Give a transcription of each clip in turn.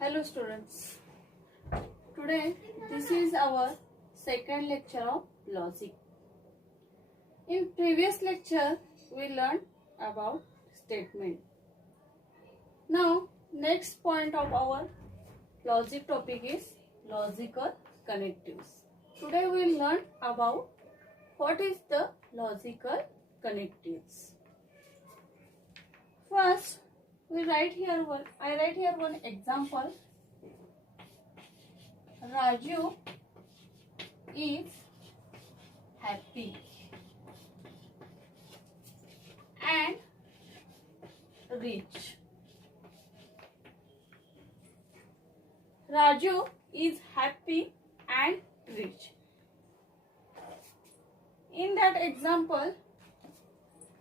Hello students. Today this is our second lecture of logic. In previous lecture we learned about statement. Now next point of our logic topic is logical connectives. Today we will learn about what is the logical connectives. First I write here one example. Raju is happy and rich. Raju is happy and rich. In that example,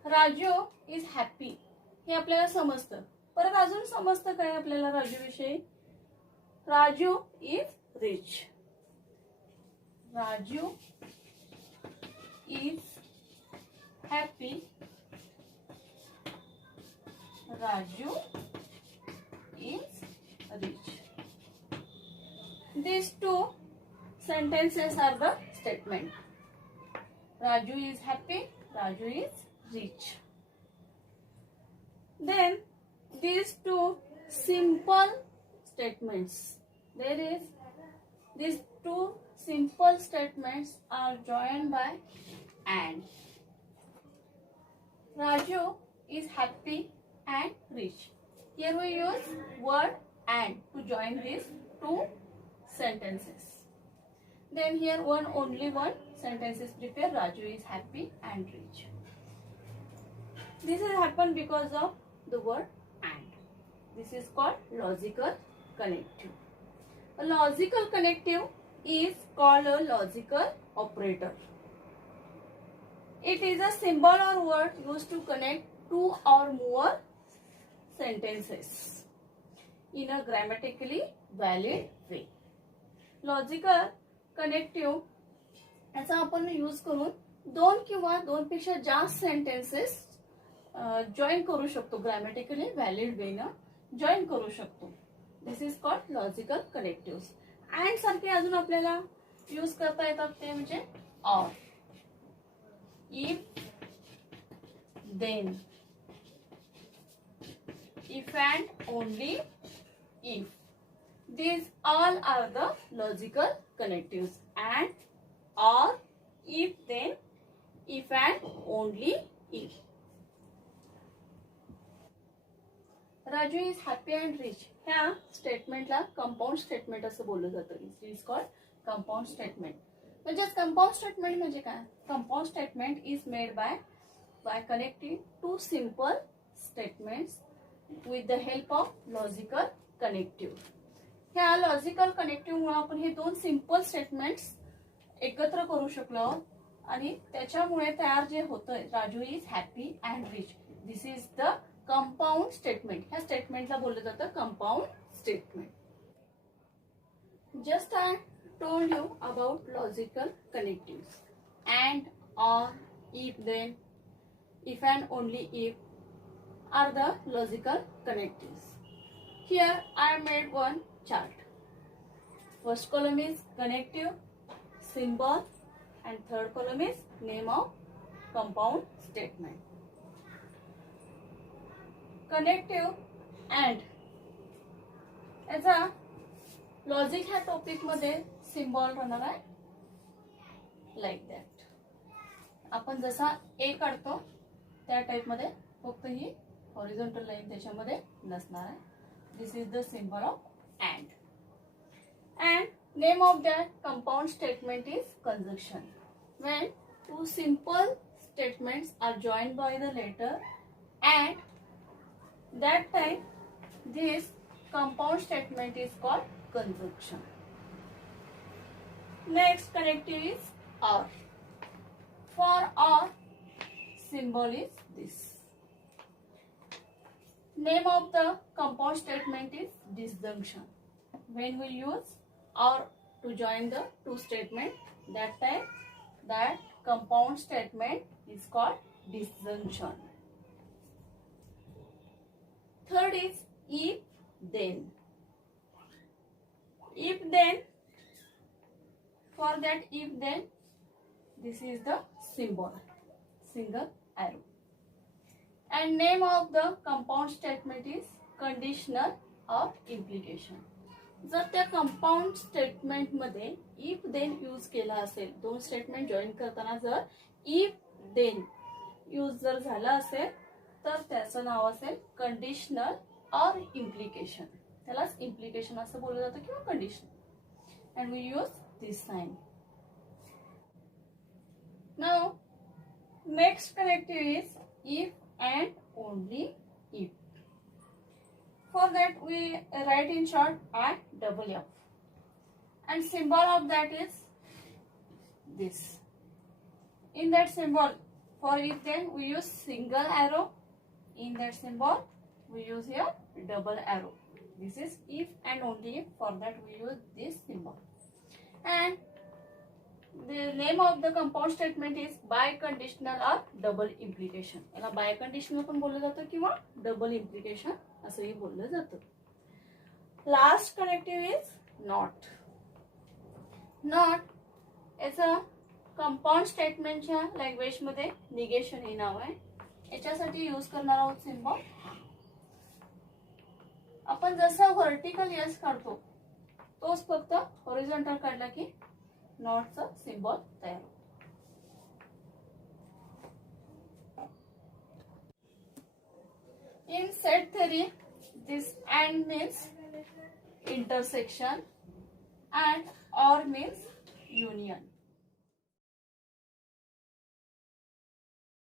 Raju is happy. हे आपल्याला समजतं. परत अजून समजतं काय आपल्याला राजू विषयी? Raju is rich. Raju is happy. Raju is rich. These two sentences are the statement. Raju is happy. Raju is rich. Then these two simple statements. These two simple statements are joined by and. Raju is happy and rich. Here we use word and to join these two sentences. Then here only one sentence is prepared. Raju is happy and rich. This has happened because of the word and. This is called logical connective. A logical connective is called a logical operator. It is a symbol or word used to connect two or more sentences in a grammatically valid way. Logical connective याचा आपण use करून दोन किंवा दोनपेक्षा जास्त sentences join करू शकतो. Grammatically valid वे न जॉईन करू शकतो. This is called logical connectives. And सारखे अजून आपल्याला यूज करता येतात ते म्हणजे or, if, then, if and only if. These all are the logical connectives. And, or, if, then, if and only if. Raju is happy and rich. ह्या स्टेटमेंटला compound statement असं बोललं जातं. It is called compound statement. म्हणजेच compound statement म्हणजे काय? Compound statement is made by connecting two simple statements with the help of logical connective. ह्या logical connective मुळे आपण हे दोन सिंपल स्टेटमेंट्स एकत्र करू शकलो आणि त्याच्यामुळे तयार जे होतंय Raju is happy and rich. This is the compound statement. ह्या स्टेटमेंटला बोललं जातं compound statement. Just I told you about logical connectives. And, or, if, then, if and only if are the logical connectives. Here I made one chart. First column is connective, symbol, and third column is name of compound statement. Connective and as a logic ह्या topic मध्ये symbol राहणार आहे like that. आपण जसा ए काढतो त्या type मध्ये फक्त ही हॉरिझॉन्टल लाईन त्याच्यामध्ये नसणार आहे. This is the symbol of and. And name of that compound statement is conjunction. When two simple statements are joined by the letter and, that time this compound statement is called conjunction. Next connective is or. For or, symbol is this. Name of the compound statement is disjunction. When we use or to join the two statements, that time that compound statement is called disjunction. Third is if then. if then, for that if then, this is the symbol, single arrow. And name of the compound statement is conditional or implication. जर त्या compound statement मध्ये if then use केला असेल, दोन statement join करताना जर if then use जर झाला असेल तर त्याचं नाव असेल कंडिशनल और इम्प्लिकेशन. त्यालाच इम्प्लिकेशन असं बोललं जातं किंवा conditional. And we use this sign. Now next connective is if and only if. For that we write in short IFF, and symbol of that is this. In that symbol, for if then we use single arrow. In that symbol we use here double arrow. This is if and only if. For that we use this symbol. And the name of the compound statement is biconditional or double implication. याला biconditional पण बोललं जातं किंवा double implication असंही बोललं जातं. Last connective is not. Not is a compound statement च्या language मध्ये निगेशन हे नाव आहे. याच्यासाठी यूज करणार आहोत सिम्बॉल. आपण जसं व्हर्टिकल यस काढतो तोच फक्त हॉरिझॉन्टल काढला की नॉटचा सिम्बॉल तयार होतो. In set theory, this and means intersection and or means union.